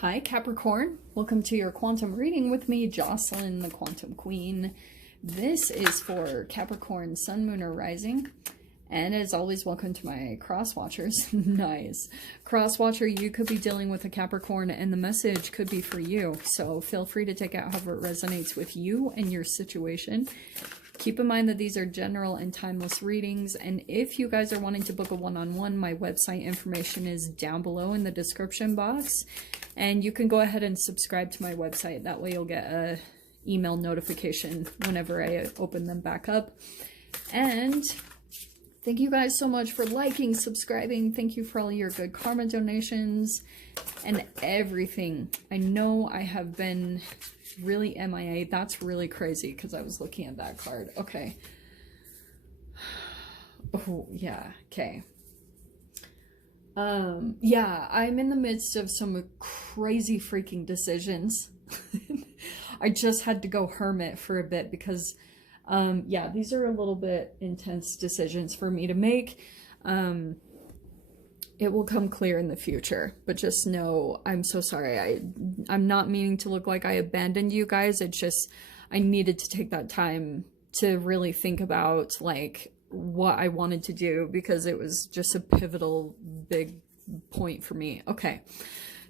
Hi Capricorn, welcome to your quantum reading with me, Jocelyn, the Quantum Queen. This is for Capricorn, Sun, Moon, or Rising. And as always, welcome to my cross watchers. Nice. Cross watcher, you could be dealing with a Capricorn and the message could be for you. So feel free to take out however it resonates with you and your situation. Keep in mind that these are general and timeless readings, and if you guys are wanting to book a one-on-one, my website information is down below in the description box, and you can go ahead and subscribe to my website. That way you'll get a email notification whenever I open them back up. And thank you guys so much for liking, subscribing. Thank you for all your good karma donations and everything. I know I have been really MIA. That's really crazy because I was looking at that card. Okay. Oh, yeah. Okay. Yeah, I'm in the midst of some crazy freaking decisions. I just had to go hermit for a bit because, yeah, these are a little bit intense decisions for me to make. It will come clear in the future, but just know I'm so sorry. I'm not meaning to look like I abandoned you guys. It's just I needed to take that time to really think about like what I wanted to do because it was just a pivotal big point for me. Okay,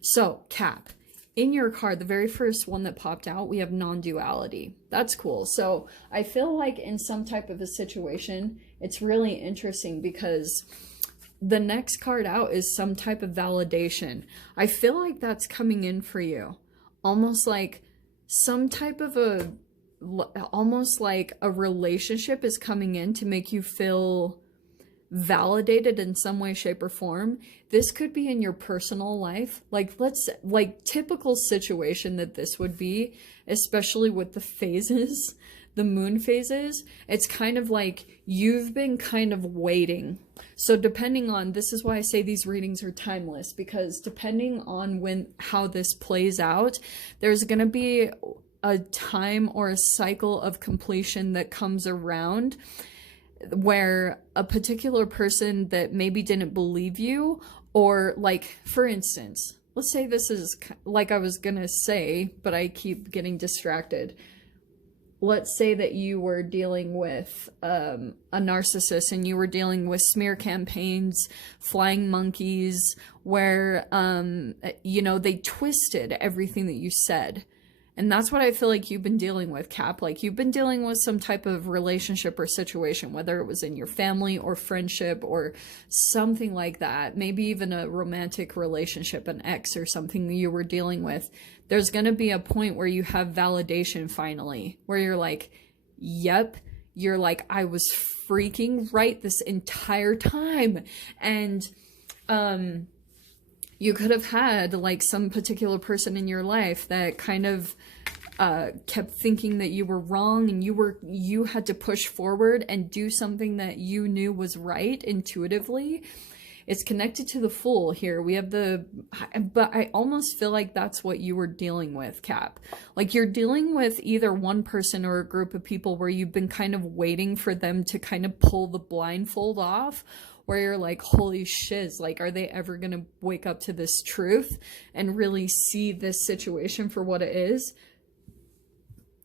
so Cap, in your card, the very first one that popped out, we have non-duality. That's cool. So I feel like in some type of a situation, it's really interesting because the next card out is some type of validation. I feel like that's coming in for you. Almost like some type of almost like a relationship is coming in to make you feel validated in some way, shape, or form. This could be in your personal life. Like typical situation that this would be, especially with the phases, the moon phases. It's kind of like you've been kind of waiting. So depending on, this is why I say these readings are timeless, because depending on how this plays out, there's going to be a time or a cycle of completion that comes around where a particular person that maybe didn't believe you, or like, for instance, let's say this is like I was going to say, but I keep getting distracted. Let's say that you were dealing with a narcissist and you were dealing with smear campaigns, flying monkeys, where, you know, they twisted everything that you said. And that's what I feel like you've been dealing with, Cap. Like you've been dealing with some type of relationship or situation, whether it was in your family or friendship or something like that. Maybe even a romantic relationship, an ex or something you were dealing with. There's going to be a point where you have validation finally, where you're like, yep, you're like, I was freaking right this entire time. And, you could have had like some particular person in your life that kind of kept thinking that you were wrong, and you had to push forward and do something that you knew was right intuitively. It's connected to the Fool here. We have but I almost feel like that's what you were dealing with, Cap. Like you're dealing with either one person or a group of people where you've been kind of waiting for them to kind of pull the blindfold off, where you're like, holy shiz, like, are they ever going to wake up to this truth and really see this situation for what it is?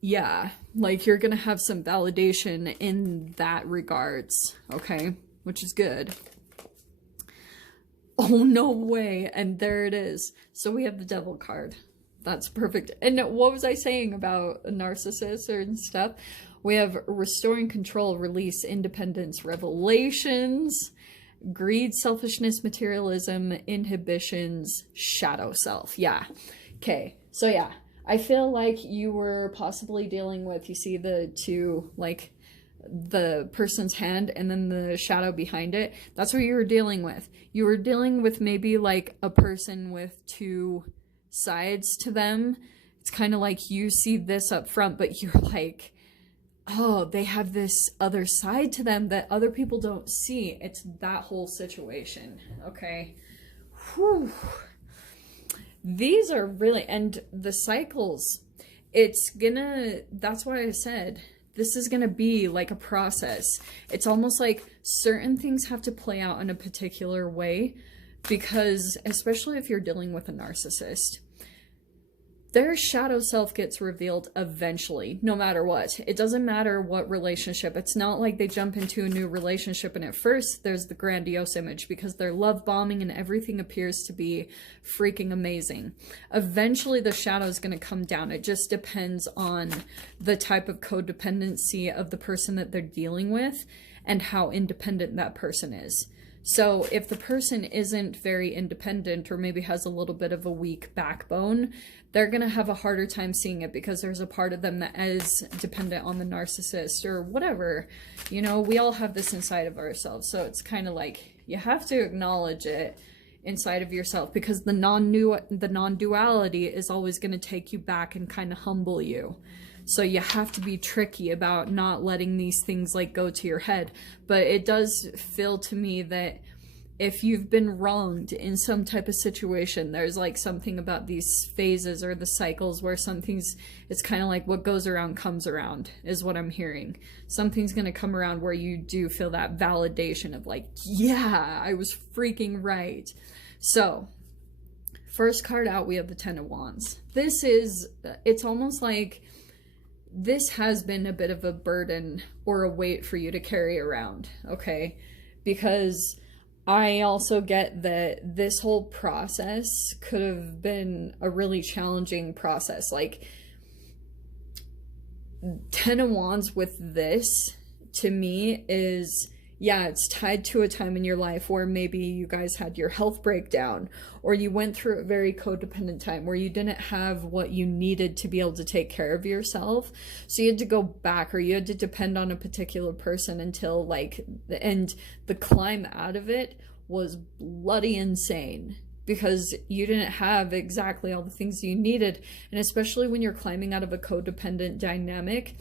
Yeah, like you're going to have some validation in that regards, okay? Which is good. Oh, no way. And there it is. So we have the Devil card. That's perfect. And what was I saying about a narcissist or stuff? We have restoring control, release, independence, revelations, greed, selfishness, materialism, inhibitions, shadow self. Yeah. Okay. So yeah, I feel like you were possibly dealing with, you see the two, like the person's hand and then the shadow behind it. That's what you were dealing with. You were dealing with maybe like a person with two sides to them. It's kind of like you see this up front, but you're like, oh, they have this other side to them that other people don't see. It's that whole situation. Okay. Whew. These are really, and the cycles, that's why I said, this is gonna be like a process. It's almost like certain things have to play out in a particular way because especially if you're dealing with a narcissist, their shadow self gets revealed eventually, no matter what. It doesn't matter what relationship. It's not like they jump into a new relationship and at first there's the grandiose image because they're love bombing and everything appears to be freaking amazing. Eventually the shadow is going to come down. It just depends on the type of codependency of the person that they're dealing with and how independent that person is. So if the person isn't very independent or maybe has a little bit of a weak backbone, they're going to have a harder time seeing it because there's a part of them that is dependent on the narcissist or whatever. You know, we all have this inside of ourselves. So it's kind of like you have to acknowledge it inside of yourself because the non-duality is always going to take you back and kind of humble you. So you have to be tricky about not letting these things like go to your head. But it does feel to me that if you've been wronged in some type of situation, there's like something about these phases or the cycles where something's, it's kind of like what goes around comes around is what I'm hearing. Something's going to come around where you do feel that validation of like, yeah, I was freaking right. So first card out, we have the Ten of Wands. This is, it's almost like this has been a bit of a burden or a weight for you to carry around, okay? Because I also get that this whole process could have been a really challenging process. Like, Ten of Wands with this, to me, is, yeah, it's tied to a time in your life where maybe you guys had your health breakdown or you went through a very codependent time where you didn't have what you needed to be able to take care of yourself. So you had to go back or you had to depend on a particular person until like, and the climb out of it was bloody insane because you didn't have exactly all the things you needed. And especially when you're climbing out of a codependent dynamic,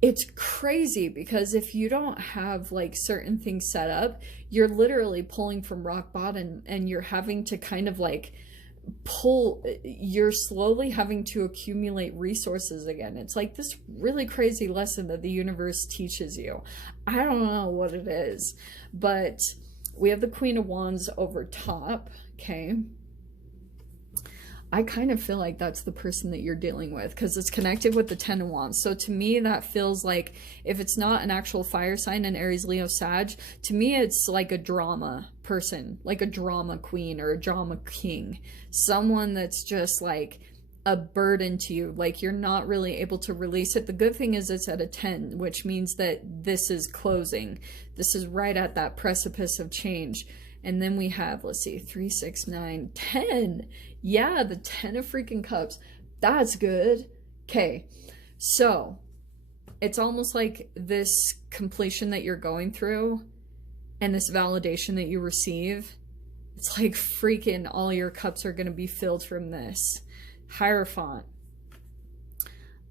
it's crazy because if you don't have like certain things set up, you're literally pulling from rock bottom and you're having to kind of like you're slowly having to accumulate resources again. It's like this really crazy lesson that the universe teaches you. I don't know what it is, but we have the Queen of Wands over top, okay? I kind of feel like that's the person that you're dealing with because it's connected with the Ten of Wands. So to me, that feels like if it's not an actual fire sign, an Aries, Leo, Sag, to me, it's like a drama person, like a drama queen or a drama king. Someone that's just like a burden to you, like you're not really able to release it. The good thing is it's at a 10, which means that this is closing. This is right at that precipice of change. And then we have, let's see, 3, 6, 9, 10. Yeah, the 10 of freaking cups. That's good. Okay, so it's almost like this completion that you're going through and this validation that you receive. It's like freaking all your cups are going to be filled from this. Hierophant.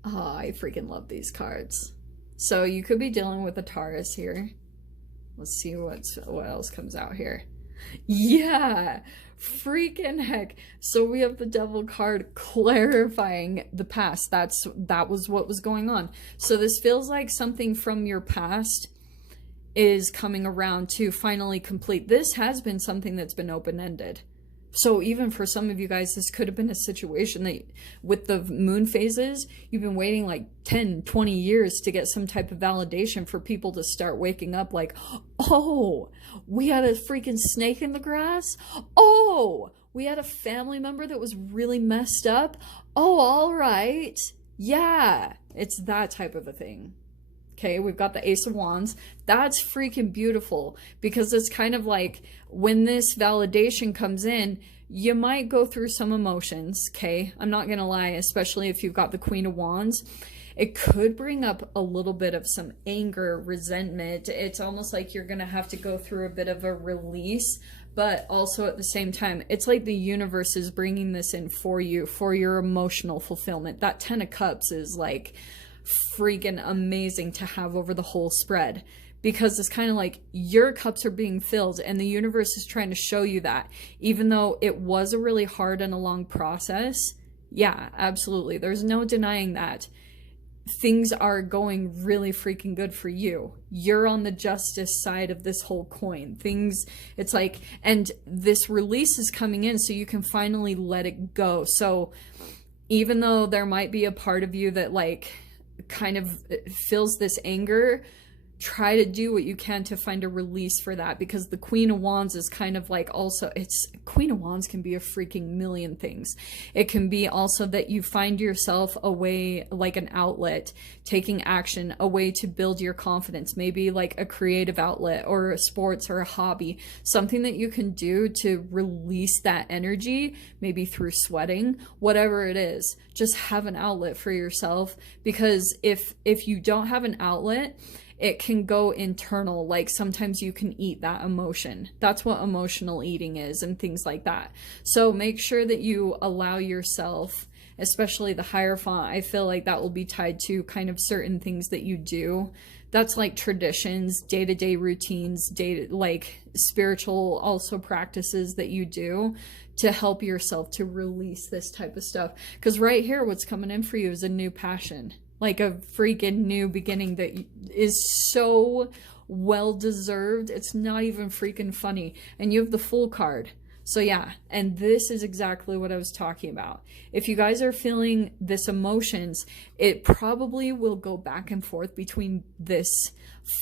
Oh, I freaking love these cards. So you could be dealing with a Taurus here. Let's see what else comes out here. Yeah, freaking heck. So we have the Devil card clarifying the past. That was what was going on. So this feels like something from your past is coming around to finally complete. This has been something that's been open-ended. So even for some of you guys, this could have been a situation that with the moon phases, you've been waiting like 10, 20 years to get some type of validation for people to start waking up like, oh, we had a freaking snake in the grass. Oh, we had a family member that was really messed up. Oh, all right. Yeah, it's that type of a thing. Okay, we've got the Ace of Wands. That's freaking beautiful because it's kind of like when this validation comes in, you might go through some emotions, okay? I'm not going to lie, especially if you've got the Queen of Wands. It could bring up a little bit of some anger, resentment. It's almost like you're going to have to go through a bit of a release, but also at the same time, it's like the universe is bringing this in for you, for your emotional fulfillment. That 10 of Cups is like freaking amazing to have over the whole spread because it's kind of like your cups are being filled and the universe is trying to show you that even though it was a really hard and a long process. Yeah, absolutely. There's no denying that. things are going really freaking good for you. You're on the justice side of this whole coin. Things, it's like, and this release is coming in so you can finally let it go. So even though there might be a part of you that like kind of feels this anger, try to do what you can to find a release for that, because the Queen of Wands is kind of like, also, it's, Queen of Wands can be a freaking million things. It can be also that you find yourself a way, like an outlet, taking action, a way to build your confidence, maybe like a creative outlet or a sports or a hobby, something that you can do to release that energy, maybe through sweating, whatever it is. Just have an outlet for yourself, because if you don't have an outlet, it can go internal. Like sometimes you can eat that emotion. That's what emotional eating is, and things like that. So make sure that you allow yourself, especially the Hierophant, I feel like that will be tied to kind of certain things that you do. That's like traditions, day-to-day routines, like spiritual also practices that you do to help yourself to release this type of stuff. Because right here, what's coming in for you is a new passion. Like a freaking new beginning that is so well deserved. It's not even freaking funny. And you have the Fool card. So yeah, and this is exactly what I was talking about. If you guys are feeling this emotions, it probably will go back and forth between this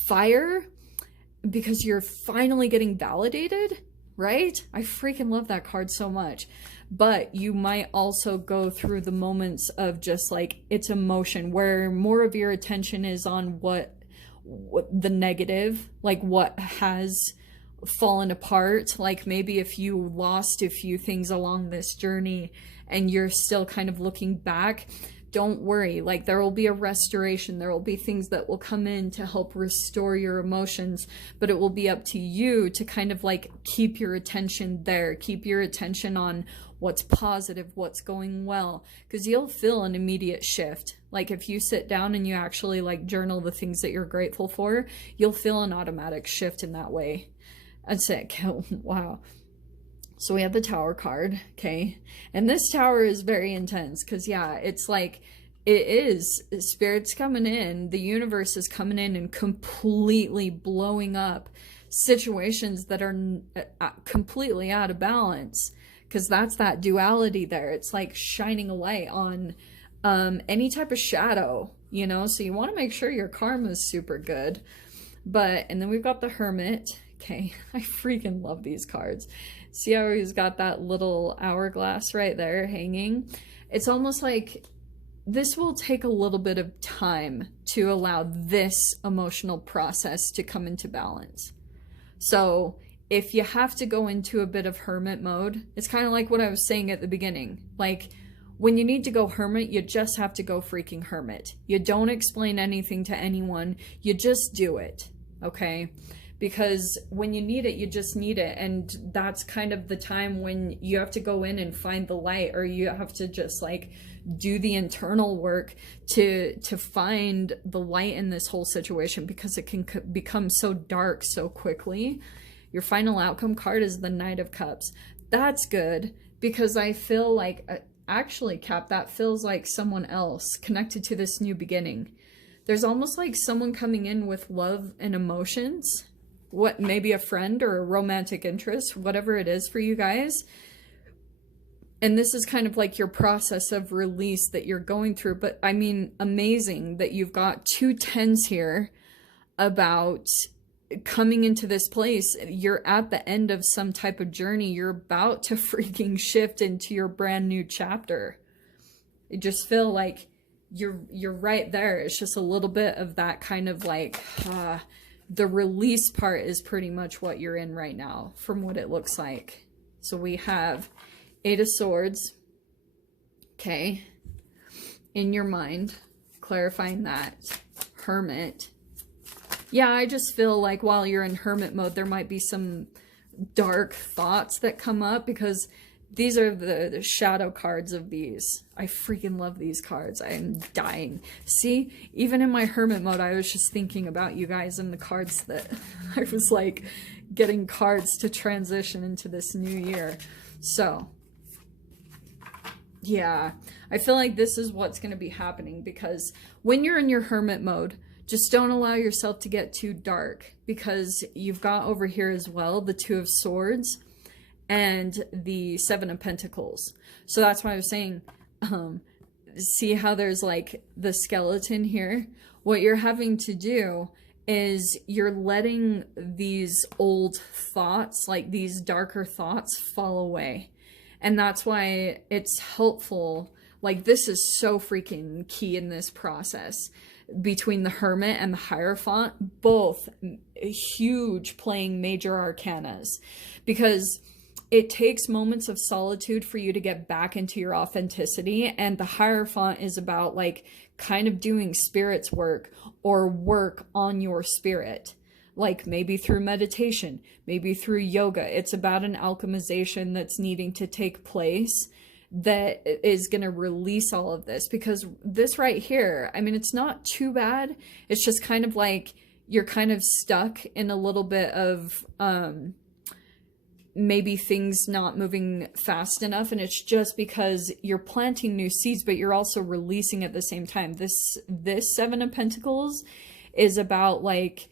fire, because you're finally getting validated, right? I freaking love that card so much. But you might also go through the moments of just like, it's emotion, where more of your attention is on what the negative, like what has fallen apart. Like maybe if you lost a few things along this journey and you're still kind of looking back, don't worry, like there will be a restoration. There will be things that will come in to help restore your emotions, but it will be up to you to kind of like keep your attention there, keep your attention on what's positive, what's going well, because you'll feel an immediate shift. Like if you sit down and you actually like journal the things that you're grateful for, you'll feel an automatic shift in that way. That's it. Wow. So we have the Tower card, okay? And this Tower is very intense because, yeah, it's like, it is. Spirit's coming in. The universe is coming in and completely blowing up situations that are completely out of balance, because that's that duality there. It's like shining a light on any type of shadow, you know? So you want to make sure your karma is super good. But, and then we've got the Hermit. Okay, I freaking love these cards. See how he's got that little hourglass right there hanging? It's almost like this will take a little bit of time to allow this emotional process to come into balance. So if you have to go into a bit of hermit mode, it's kind of like what I was saying at the beginning. Like when you need to go hermit, you just have to go freaking hermit. You don't explain anything to anyone. You just do it, okay? Because when you need it, you just need it. And that's kind of the time when you have to go in and find the light, or you have to just like do the internal work to find the light in this whole situation, because it can become so dark so quickly. Your final outcome card is the Knight of Cups. That's good, because I feel like, actually, Cap, that feels like someone else connected to this new beginning. There's almost like someone coming in with love and emotions. What, maybe a friend or a romantic interest, whatever it is for you guys. And this is kind of like your process of release that you're going through. But I mean, amazing that you've got 2 10s here about coming into this place. You're at the end of some type of journey. You're about to freaking shift into your brand new chapter. You just feel like you're right there. It's just a little bit of that kind of like, the release part is pretty much what you're in right now from what it looks like. So we have 8 of Swords. Okay. In your mind, clarifying that. Hermit. Yeah, I just feel like while you're in hermit mode, there might be some dark thoughts that come up, because these are the shadow cards of these. I freaking love these cards. I am dying. See, even in my hermit mode, I was just thinking about you guys and the cards that I was like getting cards to transition into this new year. So Yeah, I feel like this is what's going to be happening, because when you're in your hermit mode, just don't allow yourself to get too dark, because you've got over here as well the Two of Swords and the Seven of Pentacles. So that's why I was saying, see how there's like the skeleton here? What you're having to do is you're letting these old thoughts, like these darker thoughts, fall away. And that's why it's helpful. Like, this is so freaking key in this process between the Hermit and the Hierophant, both huge playing major arcanas, because it takes moments of solitude for you to get back into your authenticity. And the Hierophant is about like kind of doing spirit's work, or work on your spirit, like maybe through meditation, maybe through yoga. It's about an alchemization that's needing to take place that is going to release all of this, because this right here, I mean, it's not too bad. It's just kind of like you're kind of stuck in a little bit of maybe things not moving fast enough, and it's just because you're planting new seeds, but you're also releasing at the same time. This Seven of Pentacles is about like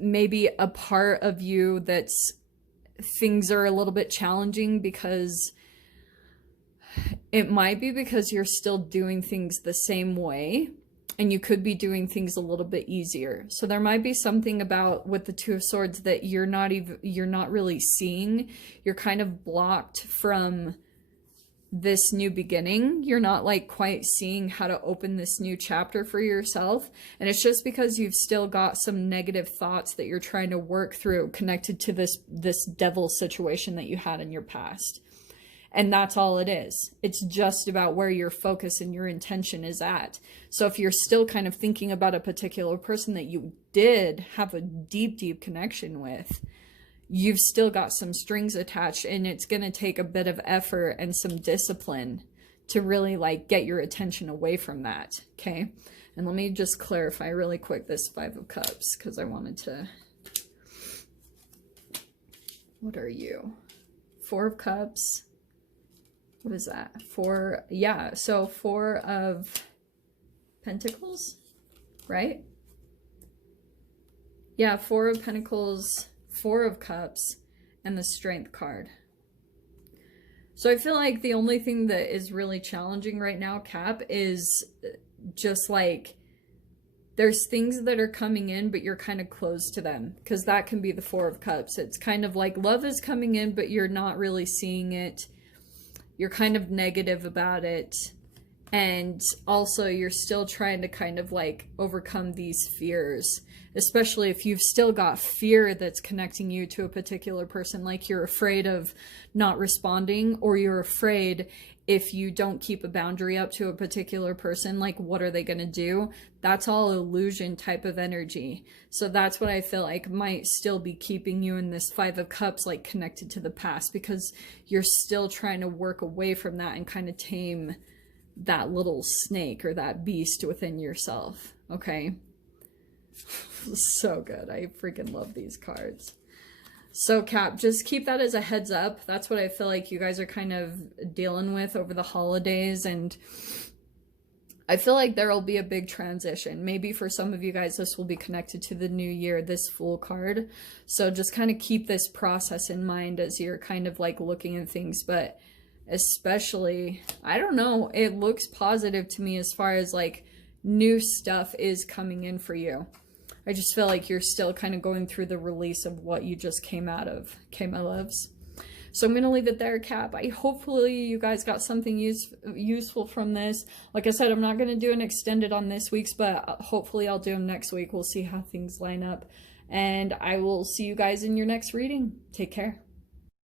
maybe a part of you that's things are a little bit challenging, because it might be because you're still doing things the same way, and you could be doing things a little bit easier. So there might be something about with the Two of Swords that you're not really seeing. You're kind of blocked from this new beginning. You're not like quite seeing how to open this new chapter for yourself. And it's just because you've still got some negative thoughts that you're trying to work through connected to this devil situation that you had in your past. And that's all it is. It's just about where your focus and your intention is at. So if you're still kind of thinking about a particular person that you did have a deep, deep connection with, you've still got some strings attached, and it's going to take a bit of effort and some discipline to really like get your attention away from that. Okay. And let me just clarify really quick this Five of Cups, because I wanted to, what are you? Four of Cups. What is that? Four, yeah, so Four of Pentacles, right? Yeah, Four of Pentacles, Four of Cups, and the Strength card. So I feel like the only thing that is really challenging right now, Cap, is just like there's things that are coming in, but you're kind of closed to them, because that can be the Four of Cups. It's kind of like love is coming in, but you're not really seeing it. You're kind of negative about it. And also you're still trying to kind of like overcome these fears, especially if you've still got fear that's connecting you to a particular person. Like you're afraid of not responding, or you're afraid if you don't keep a boundary up to a particular person, like what are they going to do? That's all illusion type of energy. So that's what I feel like might still be keeping you in this Five of Cups, like connected to the past, because you're still trying to work away from that and kind of tame that little snake or that beast within yourself. Okay. So good. I freaking love these cards. So Cap, just keep that as a heads up. That's what I feel like you guys are kind of dealing with over the holidays. And I feel like there will be a big transition. Maybe for some of you guys, this will be connected to the new year, this Fool card. So just kind of keep this process in mind as you're kind of like looking at things. But especially, I don't know, it looks positive to me as far as like new stuff is coming in for you. I just feel like you're still kind of going through the release of what you just came out of. Okay, my loves? So I'm going to leave it there, Cap. Hopefully you guys got something useful from this. Like I said, I'm not going to do an extended on this week's, but hopefully I'll do them next week. We'll see how things line up. And I will see you guys in your next reading. Take care.